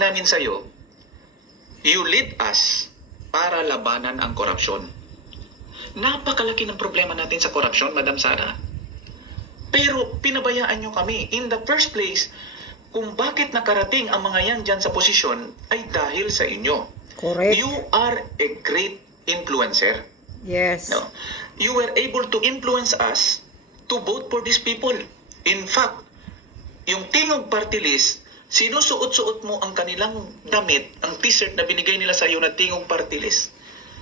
namin sa'yo, you lead us para labanan ang korupsyon. Napakalaki ng problema natin sa korupsyon, Madam Sara. Pero pinabayaan nyo kami. In the first place, kung bakit nakarating ang mga yan dyan sa posisyon ay dahil sa inyo. Correct. You are a great influencer. Yes. No? You were able to influence us to vote for these people. In fact, yung Tingog Party List, sinusuot-suot mo ang kanilang damit, ang t-shirt na binigay nila sa iyo na Tingog Party List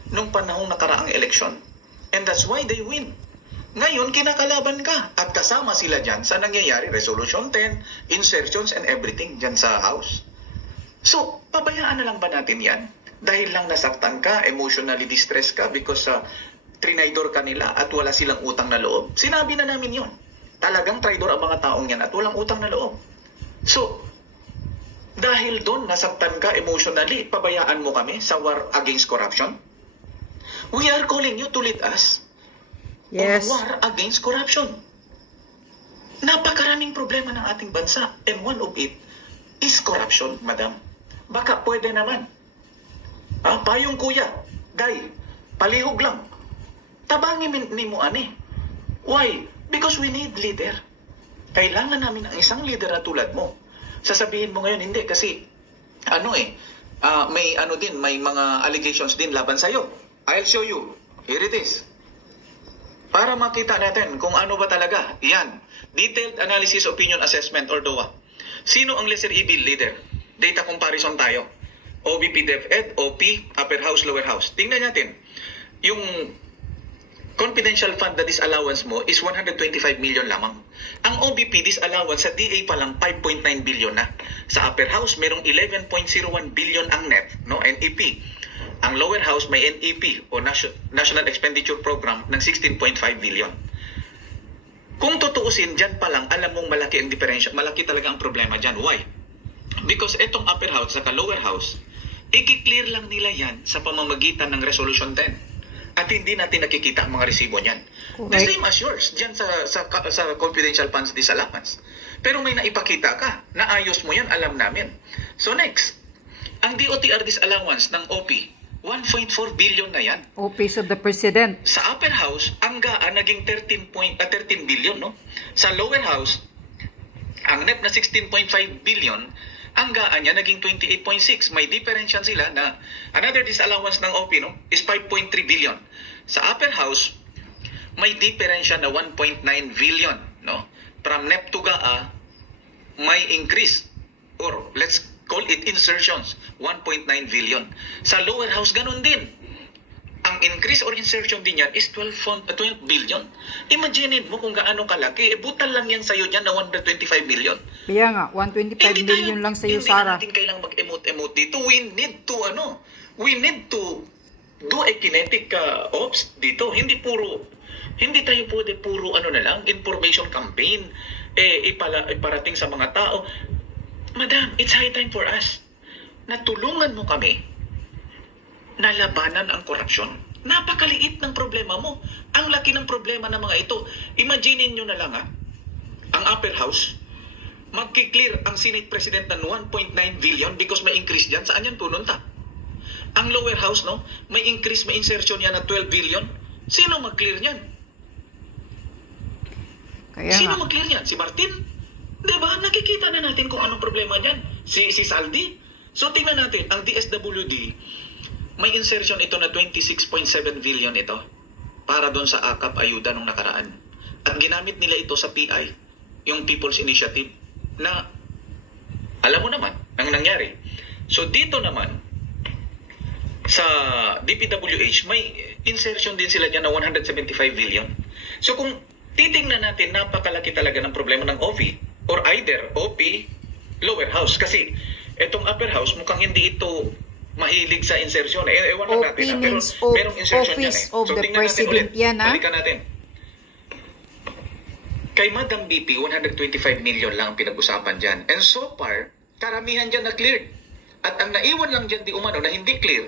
nung panahong nakaraang eleksyon. And that's why they win. Ngayon, kinakalaban ka. At kasama sila dyan sa nangyayari, Resolution 10, insertions and everything dyan sa House. So, pabayaan na lang ba natin yan? Dahil lang nasaktan ka, emotionally distressed ka because trinaydor ka nila at wala silang utang na loob. Sinabi na namin yon. Talagang traidor ang mga taong yan at walang utang na loob. So, dahil doon nasaktan ka emotionally, pabayaan mo kami sa war against corruption? We are calling you to lead us. Yes. On war against corruption. Napakaraming problema ng ating bansa. And one of it is corruption, madam. Baka pwede naman. Payong kuya, day, palihog lang. Tabangin ni mo ani. Why? Because we need leader. Kailangan namin ng isang leader na tulad mo. Sasabihin mo ngayon, hindi kasi, may mga allegations din laban sa'yo. I'll show you. Here it is. Para makita natin kung ano ba talaga. Yan. Detailed Analysis Opinion Assessment or DOA. Sino ang lesser evil leader? Data comparison tayo. OBP DepEd, OP, Upper House, Lower House. Tingnan natin. Yung confidential fund na disallowance mo is 125 million lamang. Ang OBP disallowance sa DA pa lang 5.9 billion na. Sa Upper House, merong 11.01 billion ang net, no, NEP. Ang Lower House may NEP o National Expenditure Program ng 16.5 billion. Kung tutuusin, dyan pa lang, alam mong malaki ang diferensya. Malaki talaga ang problema dyan. Why? Because itong Upper House at Lower House, i-clear lang nila yan sa pamamagitan ng Resolution 10. At hindi natin nakikita ang mga resibo niyan. Correct. The same as yours, dyan sa confidential funds disallowance. Pero may naipakita ka, naayos mo yan, alam namin. So next, ang DOTR disallowance ng OP, 1.4 billion na yan. Office of the President. Sa Upper House, ang GAA naging 13 billion, no? Sa Lower House, ang NEP na 16.5 billion, ang GAA niya naging 28.6. May differential sila na another disallowance ng OP, no, is 5.3 billion. Sa Upper House, may differential na 1.9 billion, no? From NEP to GAA, may increase or let's call it insertions, 1.9 billion. Sa Lower House, ganun din. Ang increase or insertion din yan is 12 billion. Imagine mo kung gaano kalaki. Butal lang yan sa'yo dyan na 125 million. Kaya nga, 125 million lang sa'yo, Sarah. Hindi natin kailangang mag-emote-emote dito. We need to do a kinetic ops dito. Hindi tayo pwede puro information campaign, iparating sa mga tao. Madam, it's high time for us na tulungan mo kami na labanan ang korupsyon. Napakaliit ng problema mo. Ang laki ng problema ng mga ito. Imagine nyo na lang ang Upper House, magki-clear ang Senate President ng 1.9 billion because may increase dyan. Saan yan pununta? Ang Lower House, no, may increase, may insertion yan na 12 billion. Sino mag-clear niyan? Sino mag-clear niyan? Si Martin? Diba? Nakikita na natin kung anong problema dyan. Si Saldi. So, tingnan natin. Ang DSWD, may insertion ito na 26.7 billion ito para doon sa AKAP ayuda nung nakaraan. At ginamit nila ito sa PI, yung People's Initiative, na alam mo naman ang nangyari. So, dito naman, sa DPWH, may insertion din sila dyan na 175 billion. So, kung titingnan natin, napakalaki talaga ng problema ng OV or either OP, Lower House. Kasi itong Upper House, mukhang hindi ito mahilig sa insertion. Ewan lang natin. Pero merong insertion Office yan. of So, the tingnan natin President ulit. yan, Balikan natin. Kay Madam BP, 125 million lang ang pinag-usapan dyan. And so far, karamihan dyan na cleared. At ang naiwan lang dyan di umano na hindi clear,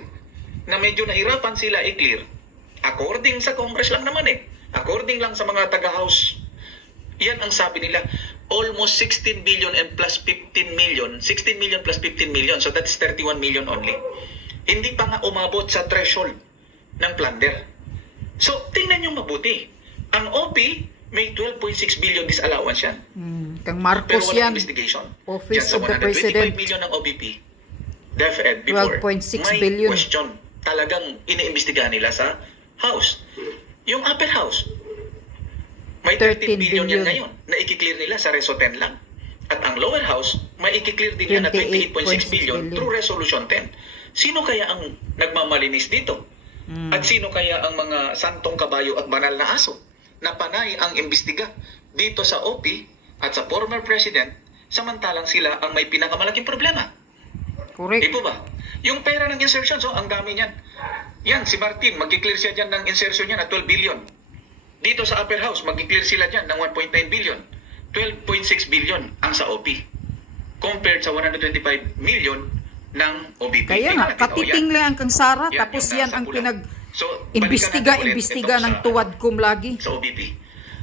na medyo nahirapan sila i-clear, according sa Congress lang naman according lang sa mga taga-House, yan ang sabi nila, almost 16 billion and plus 15 million. 16 million plus 15 million. So that's 31 million only. Hindi pa nga umabot sa threshold ng plunder. So, tingnan nyo mabuti. Ang OP, may 12.6 billion disallowance yan. Kang Pero Marcos walang yan. investigation. Office Diyan sa of the 125 President. million ng OBP, DepEd before, 12.6 may billion. question. Talagang iniimbestigahan nila sa House. Yung upper House, may 13 billion yan ngayon na i-clear nila sa Reso 10 lang. At ang lower house, may i-clear din yan na 28.6 billion through Resolution 10. Sino kaya ang nagmamalinis dito? At sino kaya ang mga santong kabayo at banal na aso na panay ang imbestiga dito sa OP at sa former president samantalang sila ang may pinakamalaking problema? Correct. Di po ba? Yung pera ng insertion, so ang dami niyan. Yan, si Martin, mag-clear siya dyan ng insertion niya na 12 billion. Dito sa upper house, mag-clear sila dyan ng 1.9 billion. 12.6 billion ang sa OP. Compared sa 125 million ng OBP. Kaya nga, katiting lang ang kang Sara, Yan, tapos yung yan nasa ang pula. pinag-imbestiga balikan natin ulit ito ng sa- tuwadkom lagi. Sa OBP.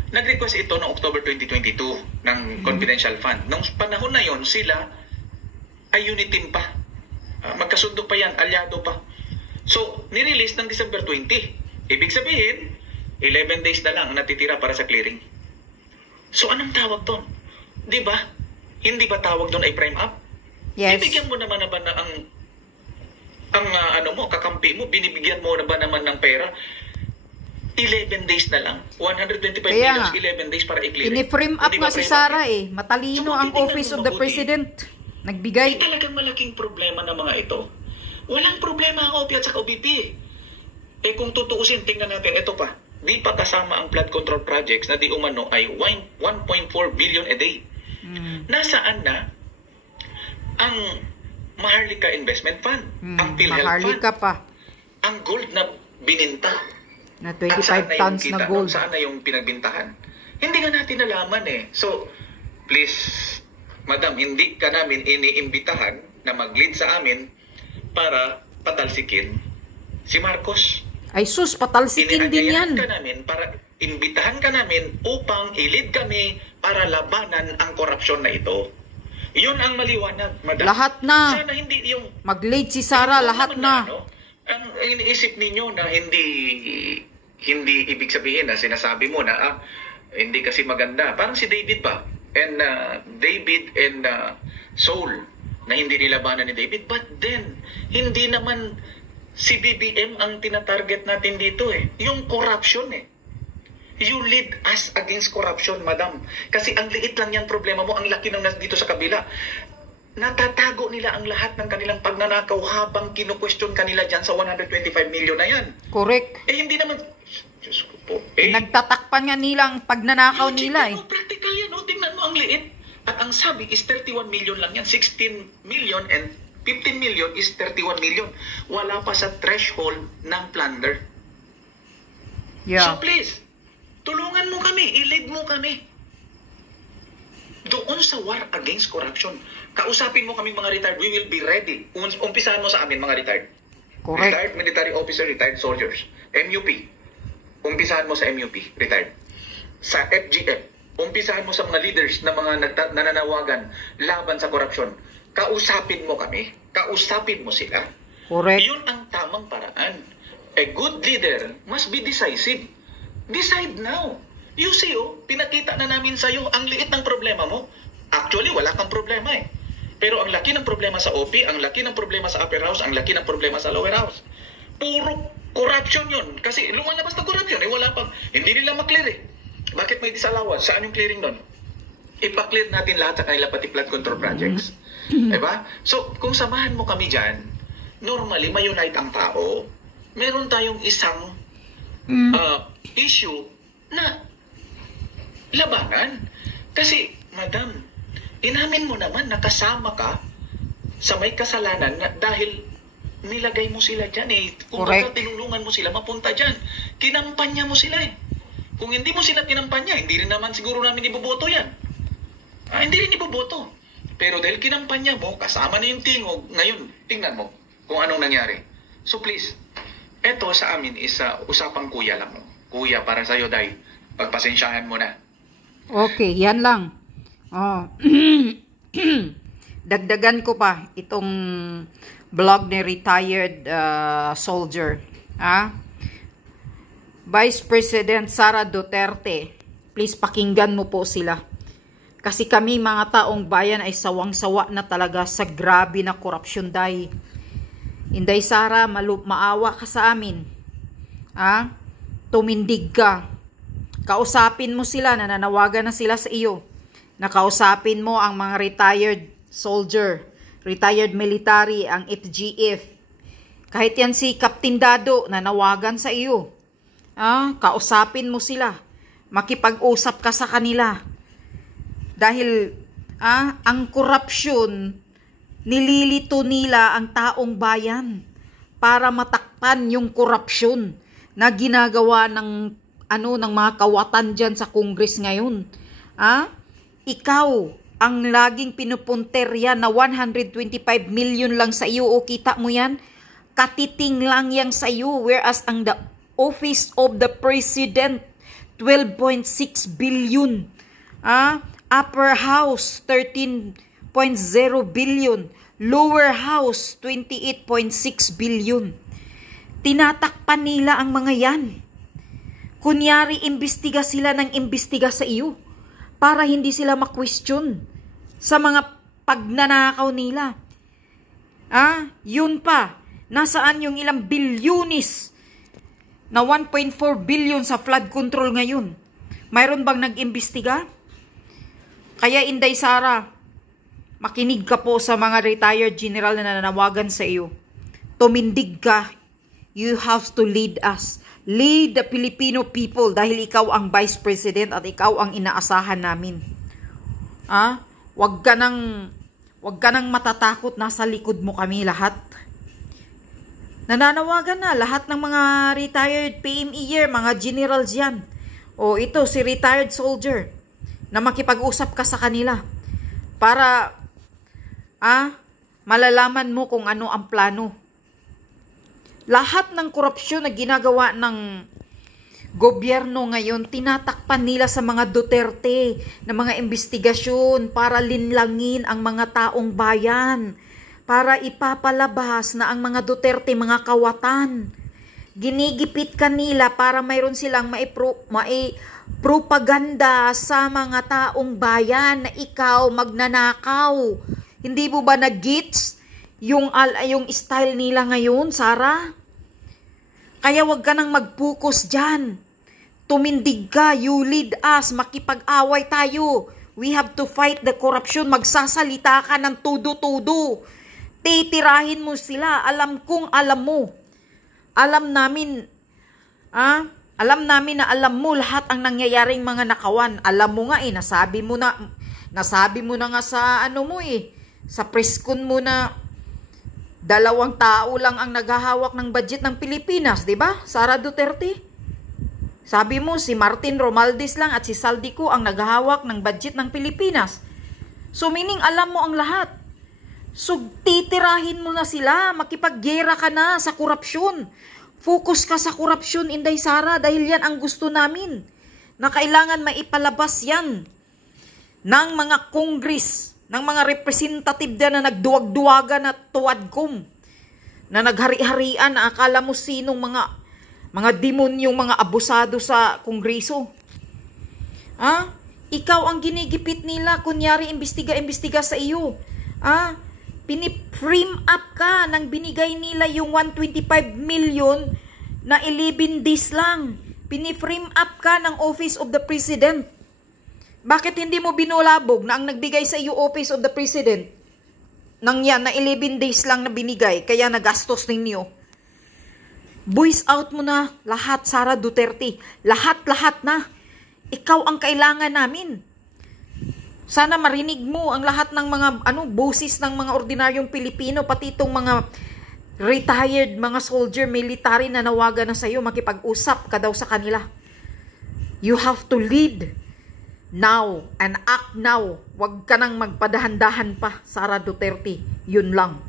Nag-request ito noong October 2022 ng confidential fund. Noong panahon na yon, sila ay unit team pa. Magkasundo pa yan, alyado pa. So, nirelease ng December 20. Ibig sabihin, 11 days na lang natitira para sa clearing. So, anong tawag doon? Di ba? Hindi ba tawag doon ay prime up? Yes. Bibigyan mo naman na ang kakampi mo, binibigyan mo na ba naman ng pera? 11 days na lang. 125 Kaya million, nga, 11 days para i-clear. Ini-frame up Hindi ba nga si frame Sara up? Matalino So, ang titignan Office mo of the mabuti. President. Ay, Nagbigay. talagang malaking problema ng mga ito. Walang problema ang OP at sa OBP. Kung tutuusin, tingnan natin, ito pa. Di pa kasama ang flood control projects na di umano ay 1.4 billion a day. Nasaan na ang Maharlika Investment Fund, ang PhilHealth Fund, Maharlika pa. ang gold na bininta. Na At saan 25 yung tons na kita? gold. Saan na yung pinagbintahan? Hindi nga natin nalaman eh. So, please, madam, hindi ka namin iniimbitahan na mag-lead sa amin para patalsikin si Marcos. Ay sus, patalsikin din yan. Inianyayahan ka namin para imbitahan ka namin upang i-lead kami para labanan ang korupsyon na ito. Yun ang maliwanag, madam. Lahat na. Sana hindi yung Mag-lead si Sara, Hindi lahat naman na. ano, ang iniisip ninyo na hindi ibig sabihin na sinasabi mo na hindi kasi maganda. Parang si David ba? And David and Saul na hindi nilabanan ni David. But then, hindi naman si BBM ang tinatarget natin dito eh. Yung corruption eh. You lead us against corruption, madam. Kasi ang liit lang yan problema mo. Ang laki ng dito sa kabila. Natatago nila ang lahat ng kanilang pagnanakaw habang kinu-question kanila dyan sa 125 million na yan. Correct. Hindi naman... Diyos ko po. Nagtatakpan nga nila ang pagnanakaw nila eh. Practical yan. Tingnan mo ang liit. At ang sabi is 31 million lang yan. 16 million and 15 million is 31 million. Wala pa sa threshold ng plunder. Yeah. So please, tulungan mo kami. I-lead mo kami. Doon sa war against corruption. Kausapin mo kaming mga retired. We will be ready. Umpisahan mo sa amin mga retired. Correct. Retired military officer, retired soldiers. MUP. Umpisahan mo sa MUP, retired. Sa FGF, umpisahan mo sa mga leaders na mga nananawagan laban sa korupsyon. Kausapin mo kami. Kausapin mo sila. Correct. Yun ang tamang paraan. A good leader must be decisive. Decide now. You see, pinakita na namin sa'yo ang liit ng problema mo. Actually, wala kang problema eh. Pero ang laki ng problema sa OP, ang laki ng problema sa upper house, ang laki ng problema sa lower house. Puro corruption yun. Kasi lumalabas na corruption. Wala pang, hindi nila maklear eh. Bakit may disallowance? Saan yung clearing nun? Ipa-clear natin lahat sa kanila pati flood control projects. Diba? So, kung samahan mo kami dyan, normally, may-unite ang tao. Meron tayong isang issue na labanan. Kasi, madam, inamin mo naman na kasama ka sa may kasalanan na dahil nilagay mo sila dyan eh. Kung baka tinulungan mo sila, mapunta dyan. Kinampanya mo sila eh. Kung hindi mo sila kinampanya, hindi rin naman siguro namin iboboto yan. Hindi rin iboboto. Pero dahil kinampanya mo, kasama na yung tingog, ngayon, tingnan mo kung anong nangyari. So please, eto sa amin is usapang kuya lang. Kuya, para sa'yo, Day. Pagpasensyahan mo na. Okay, yan lang. Oh. Dagdagan ko pa itong blog ni retired soldier. Vice President Sara Duterte, please pakinggan mo po sila. Kasi kami mga taong bayan ay sawang-sawa na talaga sa grabe na korupsyon, day. Inday Sara, maawa ka sa amin. Tumindig ka. Kausapin mo sila, nananawagan na sila sa iyo. Nakausapin mo ang mga retired soldier, retired military, ang FGF. Kahit yan si Captain Dado, nanawagan sa iyo. Kausapin mo sila. Makipag-usap ka sa kanila. Dahil ang korupsyon, nililito nila ang taong bayan para matakpan yung korupsyon na ginagawa ng mga kawatan dyan sa Congress ngayon. Ikaw ang laging pinupunter yan na 125 million lang sa iyo, o kita mo yan? Katiting lang yan sa iyo, whereas ang the Office of the President, 12.6 billion. Upper House, 13.0 billion. Lower House, 28.6 billion. Tinatakpan nila ang mga yan. Kunyari, imbestiga sila ng imbestiga sa iyo para hindi sila ma-question sa mga pagnanakaw nila. Yun pa, nasaan yung ilang bilyunis na 1.4 billion sa flood control ngayon? Mayroon bang nag-imbestiga? Kaya Inday Sara, makinig ka po sa mga retired general na nananawagan sa iyo. Tumindig ka. You have to lead us. Lead the Filipino people dahil ikaw ang Vice President at ikaw ang inaasahan namin. Wag ka nang matatakot, nasa likod mo kami lahat. Nananawagan na lahat ng mga retired PME year, mga generals yan. O ito, si retired soldier, na makipag-usap ka sa kanila para malalaman mo kung ano ang plano. Lahat ng korupsyon na ginagawa ng gobyerno ngayon, tinatakpan nila sa mga Duterte na mga investigasyon para linlangin ang mga taong bayan, para ipapalabas na ang mga Duterte mga kawatan. Ginigipit kanila para mayroon silang propaganda sa mga taong bayan na ikaw magnanakaw. Hindi mo ba nag-gets yung style nila ngayon, Sara? Kaya wag ka nang mag-focus dyan. Tumindig ka, you lead us, makipag-away tayo. We have to fight the corruption. Magsasalita ka ng tudo-tudo. Titirahin mo sila. Alam kong alam mo. Alam namin na alam mo lahat ang nangyayaring mga nakawan. Alam mo nga nasabi mo na nga sa sa press con mo na 2 tao lang ang naghahawak ng budget ng Pilipinas, 'di ba? Sara Duterte. Sabi mo si Martin Romualdez lang at si Saldico ang naghahawak ng budget ng Pilipinas. So meaning alam mo ang lahat. So titirahin mo na sila, makipaggera ka na sa korupsyon. Focus ka sa korupsyon, Inday Sara, dahil yan ang gusto namin. Na kailangan maipalabas yan ng mga Congress, ng mga representative na nagduwag-duwagan na tuwadkom, na naghari-harian na akala mo sinong mga demonyong mga abusado sa Kongreso. Ikaw ang ginigipit nila, kunyari imbestiga sa iyo. Piniframe up ka nang binigay nila yung 125 million na 11 days lang. Piniframe up ka ng Office of the President. Bakit hindi mo binulabog na ang nagbigay sa iyo Office of the President nang yan na 11 days lang na binigay, kaya nagastos ninyo? Voice out mo na lahat, Sara Duterte. Lahat na. Ikaw ang kailangan namin. Sana marinig mo ang lahat ng mga boses ng mga ordinaryong Pilipino, pati itong mga retired, mga soldier, military na nawagan na sa iyo, makipag-usap ka daw sa kanila. You have to lead now and act now. Huwag ka nang magpadahan-dahan pa, Sara Duterte. Yun lang.